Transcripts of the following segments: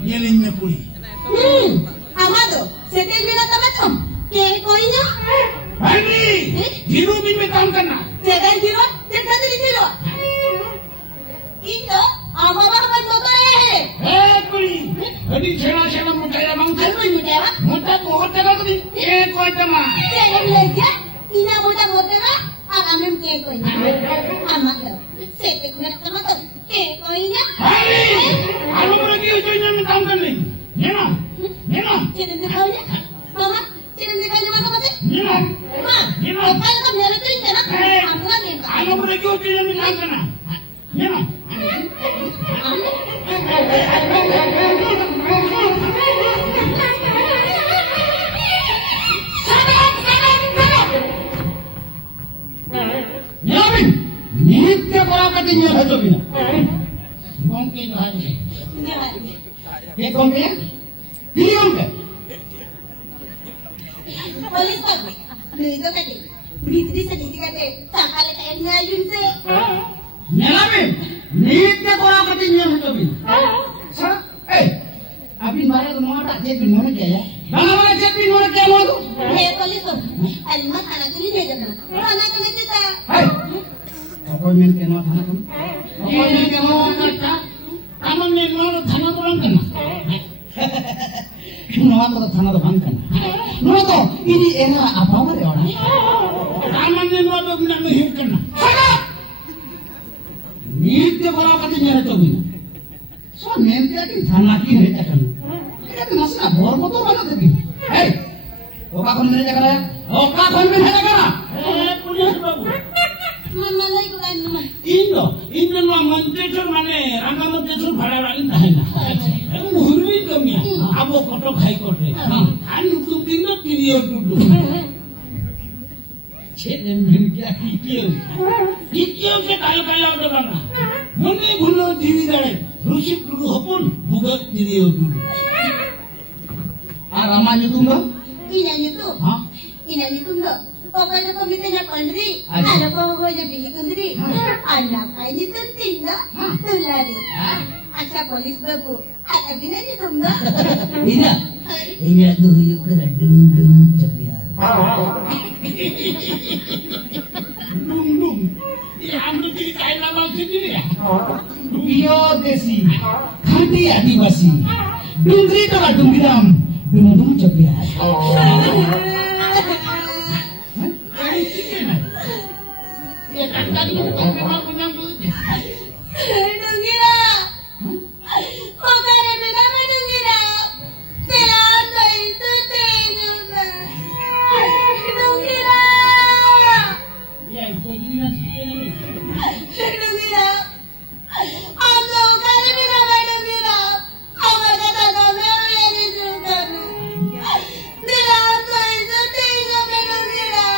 Yelingnya puli. Amado, setel bila tamatong. Kaya ko ina? Henry, jiru bibitang ka na. Setel jiro? Setel jiro? Ito, ama ba naman totoo eh? puli. Hadi chela mutaya mang Ano yung mutera? Muta bohote ka din. Ko atama. Kaya belajar, ina buta mutera, akamem kaya ko ina. Amado, setel bila tamatong. Kaya ko ina? Henry, ano mo lagi ito niya mitang ka ni? Nino. Setel jiro niya? Mama, setel jiro niya masama-masama? Nino. Ma, Nino. kaya ka meron din ka na? Ako lang yun. Ano mo lagi ito niya mitang ka na? Nino. Nyamin, nitya korakati niya sa jobi na. Kongki na niya. Kaya kongki ya? Pilih ka. Polis pag, dito ka din. Dito sa dito ka din. Sakali kayo nga yun sa... Nyamin, nitya korakati niya sa jobi na. Sa, abin bara ko mga tak jepin mo na kaya. Banga mga jepin mo na kaya mo ako. Kaya polis pag, alimat anak ko din na naman. Anak ko na kita. Hey! Appointment ke no thana tum? Appointment ke no katta? Amon ne no thana to bang kana? No to thana to bang kana? No to ini era apa mare ora? Amon ne no to bina me hin kana? Sana! Nitya bala kati nyere to bina. So nemtya ki thana ki he ta kana? Eka to nasna bor moto bana de bina. Hey! Oka kon me jaga ya? Oka kon me jaga na? Pulis babu. Mamalay ko kayo naman. Indo manteso mane ranga manteso bhara lagi nahi na. Muhurbi kamya. Abo koto khai kote. Anu tu tindo tiriyo tudu. Chede min kya kikiyo ke kaya udah mana. Mune bhulo diri dare. Rusik tudu hopun bugat tiriyo tudu. Ramanya tumba? Inanya tuh. Hah? Inanya tuh enggak. Pokoknya komitenya pandri, Aduh. ada pokoknya pilih kundri, anak ini tuh tinggal, tuh lari. Asa polis babu, ada binanya tuh enggak. Ina tuh yuk kena dung cepiar. Dung. Ya anu ceritain nama sendiri ya. Iyo desi, hati adivasi. Dungri tola dunggiram, dung cepiar. Ya kan memang menyambut. Dungira, pokoknya bedanya dungira. Terasa itu juga. Dungira, Ya itu juga sih. dungira. Aku kali ini sama dungira. Apa kata kamu ini juga? Terasa itu juga dungira.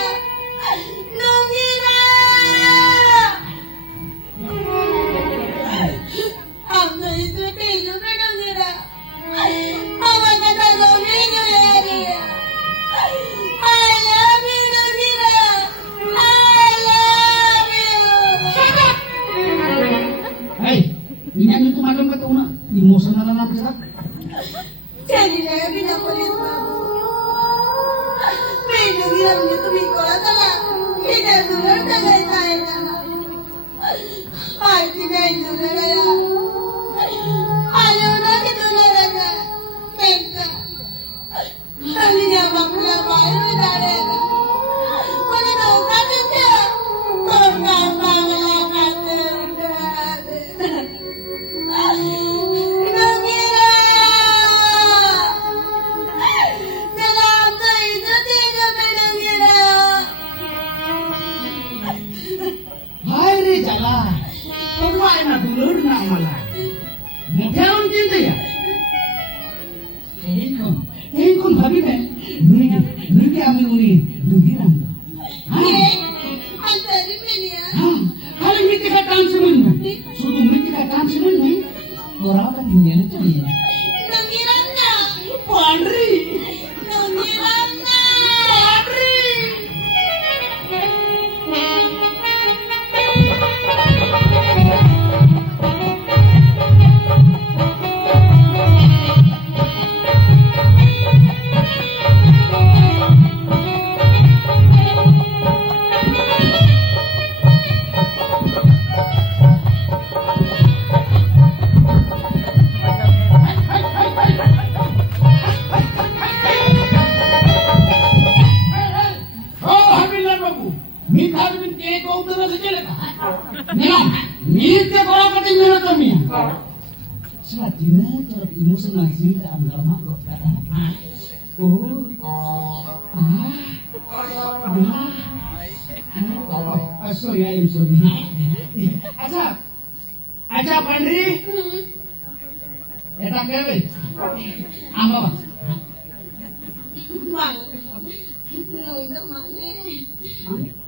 Dungira. Aku itu juga dungira. Apa kata kamu ini ya? I love you, dungira. I love you. Hey, ini itu macam kata una, emosional anak kita. Jadi saya bilang polis babu. Pintu giramnya tuh mikola tala. Tidak dengar dengan saya tala. Ay tidak dengar ya. Ayo nanti dengar aja. Tengka. Kali dia makna baru dari. Mana tahu katanya. Kota bangla katanya. Dungira. Dalam itu tidak mendengira. Hai re jala, kamu enak dulu nak malah. Mungkin cinta ya. Kon भाभी मैं नुनी आमी उनी दुगी रंग. Antara ini ya. Kalau mesti kita tansumin, sudah mesti kita tansumin nih. Orang kan tinggal itu ya. Nungirana. Pandri. Nungirana. Pandri. Cina cara emosional sih tak ambil mak kok kata. Oh, sorry, I am sorry. Acha Pandri, eta kebe, amba. Bang, no itu mana?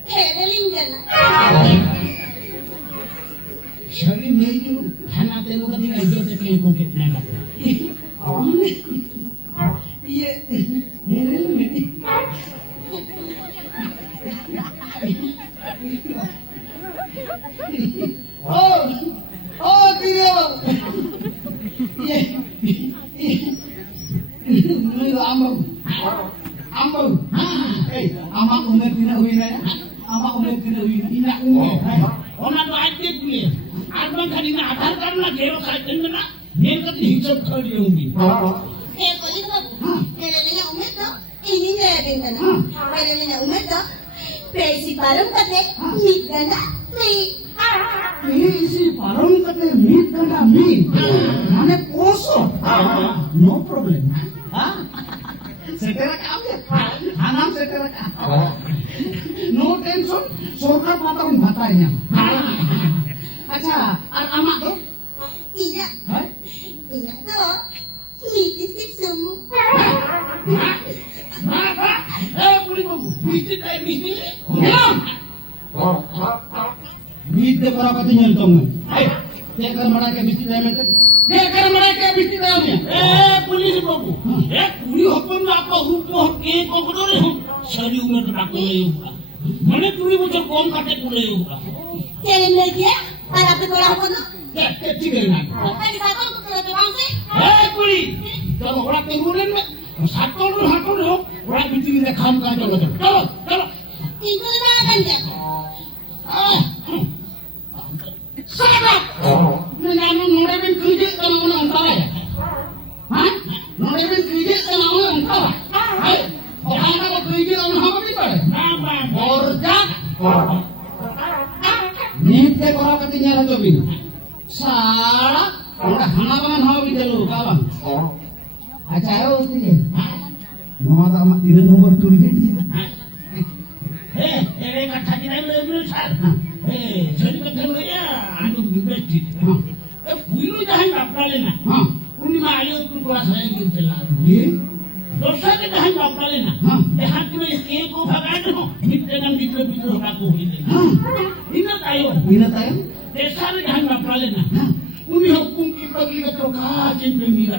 Healing jana. Shari नहीं जो खाना तेरे को नहीं idea से कहीं को कितना का ये रेल में ओ दियो ये नहीं ambo eh amak umur tidak huwi na amak umur tidak huwi ina umur ona to ajte kule arban khali na aadhar card na gero saiten na main kat hisab khali hongi Eh, polis babu, kailangan umat no? Ini na rin na no? Kailangan umat no? Pesi parang kate, meet ka na, may isi parang kate meet ka na meet mane poso no problem setera kaam ya hanam setera kaam no tension sorkar patang batanya acha ar amak to tidak. Tidak to. Meet si sumu. pulis babu meet tay meet meet de para pati nyal tong ay देखकर मरा के बिस्ती दाय में देखकर मरा के बिस्ती दाय में police बाबू पूरी हपन ना आपका रूप हो के कोकडोरे हो शरीर में टाको नहीं होगा मने पूरी बचर कौन काटे पूरे होगा Kailan na dia? Para pe ko ako no? ठीक है ना Ay, sa ko ko pe bangse. Police चलो बड़ा तेरुरे में सातों हाथों हो बड़ा बिस्ती में काम का चलो चलो चलो Tingko na kan dia. Sabar. Nana norebin kuje kana antara ya. Ha? Norebin kuje kana antara. Hai. Orang apa kuje kana apa ni pare? Na borja. Nite kora katinya rato bin. Sara ora hana bangan hawa bidelu kawan. Acara uti ni. Mau tak mak tidak nomor tu ni dia. कट्ठा की नहीं मिलेगी sir sir कट्ठा मिलेगा आलू बिबेटी पुइलो जहां बापरा लेना हां उन्हीं में आयो तू पूरा सही दिन चला ये दोसा के जहां बापरा लेना हां यहां तुम्हें के को भगा दो नित्य नम नित्य बिजो का को ही देना हां इन तायो देशा में जहां बापरा लेना हां उन्हीं हुकुम की पगली का तो का चिंता मिला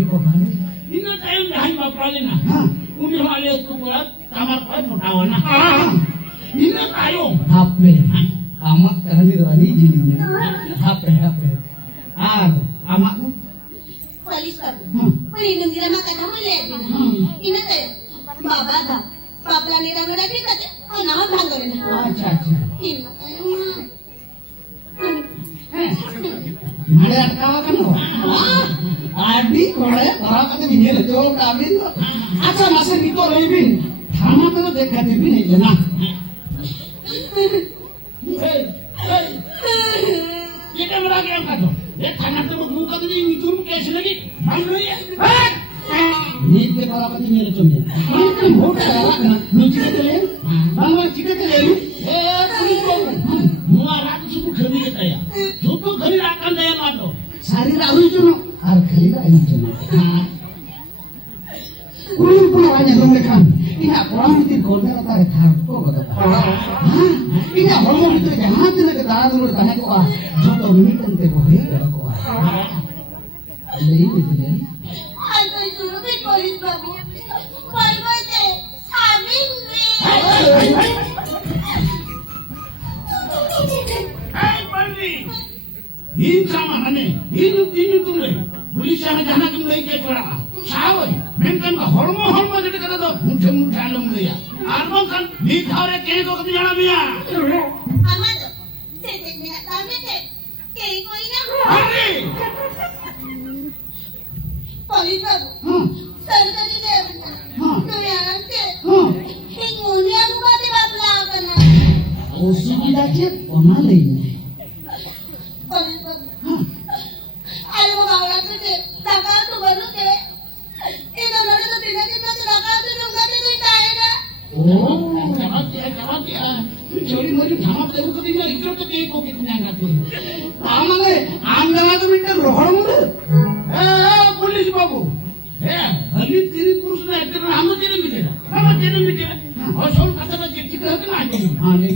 ये को भाले इन तायो जहां बापरा लेना हां उन्हीं वाले तू पूरा kamar kau pertawana. Ini tayo. HP. Amak karena itu ani jadinya. HP. Amak tu. Polis babu. Pelindung diri mak kata boleh. Ini tayo. Baba dah. Bapa ni dah berada di kata. Oh nama bangga ni. Acha. Ini tayo. Mana kau kan lo? Adi kore. Orang kata gini le tu kami tu. Acha masih itu lebih. थाना तो देखा भी नहीं है ना ये camera क्या कर दो ये थाना तो मुंह कर दी तुम कैसे लगी मान रही है नीट के बराबर मेरे चुने ये मोटा है ना नीचे चले बांग्ला चिकन चले ए पुलिस को मुआ रात सुबह खरी के तया तो खरी राखन दया मारो सारी राहुल चुनो और खरी राहुल चुनो हां कुल को आने दो लेखान ina orang itu golnya tarik tharko kata ina orang itu jahat na kata dulu tanya ko joto minit ente bohe ko ini itu ni Ay, ay, suruh ni polis babu. Bye je. Samin ni. Hey Pandri in sama hane in tumle police यहाँ जाना तुम नहीं क्या चढ़ा सावई Menten का हॉर्मो जड़े करा दो मुझे आलम लिया आलम kan लिखारे के को कभी जाना बिया Amado, se termina también que iba a ir अरे polis babu. Sarkari devta. No yaante. Inguni aku bate babla kana. उसी की दाचे बना लेंगे Polis babu. Ayo bawa tu हे हल्ली तिरी पुरुष नाही तर आम्हाला केलं मी केलं आम्हाला केलं मी केलं असं कशाला चिठ्ठी करत नाही हाँ ले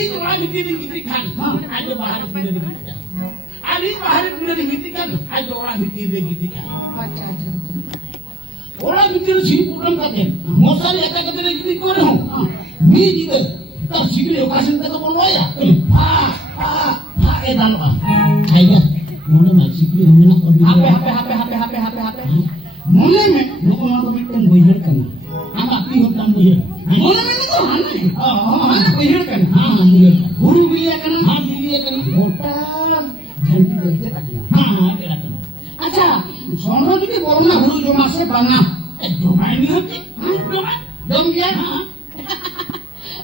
एक राग तिरी किती खान आज बाहेर फिरली किती आणि बाहेर फिरली किती खान आज ओळा तिरी किती खान अच्छा अच्छा ओळा तिरी शिरी पूर्ण करते मोसारी एका कधी किती कोण हो मी तिथे तर शिकले असेल तर बोलवाया हा हा हा हे दानो आइया मोने में सिकली हमने ना कर हापे दिया हापे हापे हापे हापे हापे हापे मोने में लोगों को मिटन बोइहड़ करना हम आपकी होता मुझे मोने में तो हाना है हाँ हां बोइहड़ करना हाँ हां मुझे गुरु बिलिया करना हाँ बिलिया करना मोटा झंडी देखते तकिया हाँ हाँ तेरा करना अच्छा सोनो जी बोलना हुरु जो मासे बना डोमाई नहीं होती हाँ डोमाई दम गया हाँ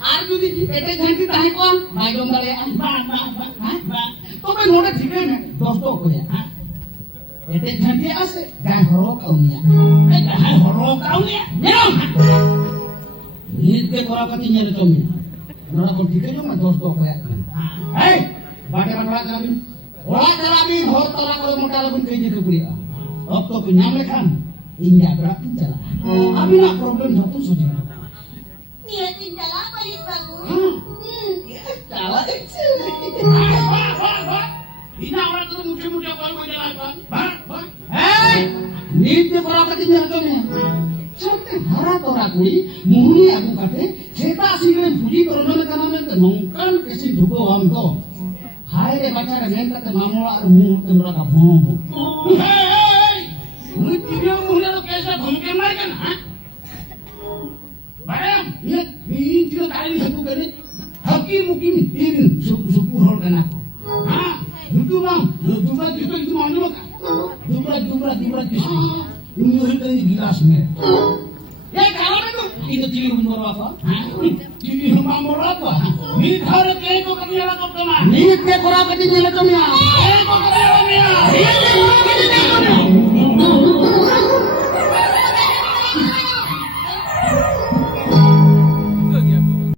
আর যদি পেটে ঝাঁটি তাহে কোন বাইগন দালে बा बा बा बा তবে নোটে ঠিকই না দস্ত করে हाँ পেটে ঝাঁটি আছে গায় হরো কাউনিয়া এই কहाँ हरो काउनिया মেরো নিতে করা পাতি নেলে তুমি নোড়া কোন ঠিকই না দস্ত করে हाँ এই বাটে বাটরা যাবি ওরা যাবি ঘর তোরা করে মোটা লাগুন কই দিতে পুরিয়া अब तो कोई नाम लेखान इंडिया बड़ा चला अभी ना प्रॉब्लम था तू सोच रहा नियतीन चला पोलीस बाबू चला वाह वाह वाह इना वाला तो मुझे मुझे कॉल में चला वाह वाह এই নিতে পরাপতি নির্জনে চলতে হারা তোরা কুড়ি মুহুনি আগু কাটে সেটা আসিলে ভুলি করলে কারণে নঙ্কান কেসি ঢুকো हम तो হায় রে বাচ্চারা নেন তাতে মামলা আর মুহ তোমরা কা ভম मुझे मुझे तो कैसे घूम के मारेगा ना हाँ मैडम ये बीन जो तारी हकु करे हकी मुकी इन सुपु होल कना हाँ दुबा दुबा किसको मालूम का दुबरा किसी इन ये कहीं गिलास में ये कारण है तो इन चिली उमर वापा हाँ चिली हम उमर वापा मी घर के को कभी आला तो कमा नीट पे कोरा पति नेले तो मिया को कभी आला मिया